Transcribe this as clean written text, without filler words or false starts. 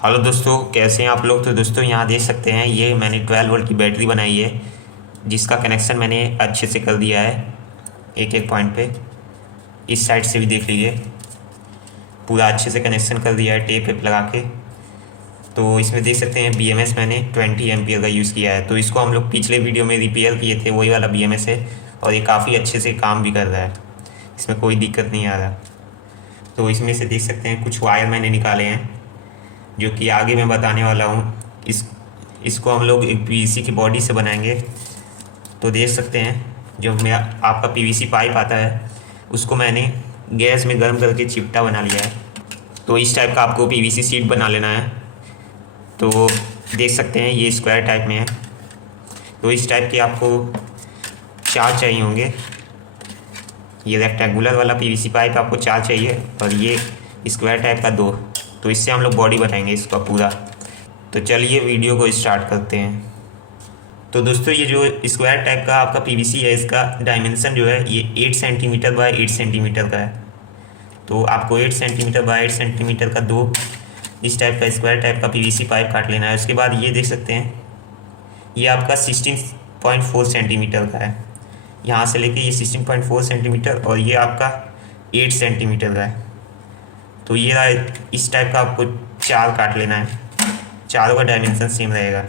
Hello दोस्तों, कैसे हैं आप लोग। तो दोस्तों यहाँ देख सकते हैं, ये मैंने 12 वोल्ट की बैटरी बनाई है जिसका कनेक्शन मैंने अच्छे से कर दिया है एक एक पॉइंट पे। इस साइड से भी देख लीजिए, पूरा अच्छे से कनेक्शन कर दिया है टेप वेप लगा के। तो इसमें देख सकते हैं BMS मैंने 20 एम्पियर का यूज़ किया है। तो इसको हम लोग पिछले वीडियो में रिपेयर किए थे, वही वाला BMS है और ये काफ़ी अच्छे से काम भी कर रहा है, इसमें कोई दिक्कत नहीं आ रहा। तो इसमें से देख सकते हैं कुछ वायर मैंने निकाले हैं जो कि आगे मैं बताने वाला हूँ। इसको हम लोग एक PVC की बॉडी से बनाएंगे। तो देख सकते हैं जो मेरा आपका PVC पाइप आता है उसको मैंने गैस में गर्म करके चिपटा बना लिया है। तो इस टाइप का आपको PVC शीट बना लेना है। तो देख सकते हैं ये स्क्वायर टाइप में है। तो इस टाइप के आपको 4 चाहिए होंगे। ये रेक्टेंगुलर वाला PVC पाइप आपको 4 चाहिए और ये स्क्वायर टाइप का 2। तो इससे हम लोग बॉडी बनाएंगे इसका पूरा। तो चलिए वीडियो को स्टार्ट करते हैं। तो दोस्तों ये जो स्क्वायर टाइप का आपका PVC है, इसका डायमेंशन जो है ये 8 सेंटीमीटर बाय 8 सेंटीमीटर का है। तो आपको 8 सेंटीमीटर बाय 8 सेंटीमीटर का 2 इस टाइप का स्क्वायर टाइप का PVC पाइप काट लेना है। उसके बाद ये देख सकते हैं ये आपका 16.4 सेंटीमीटर का है। यहाँ से लेके ये 16.4 सेंटीमीटर और ये आपका 8 सेंटीमीटर का है। तो ये इस टाइप का आपको 4 काट लेना है, चारों का डायमेंशन सेम रहेगा।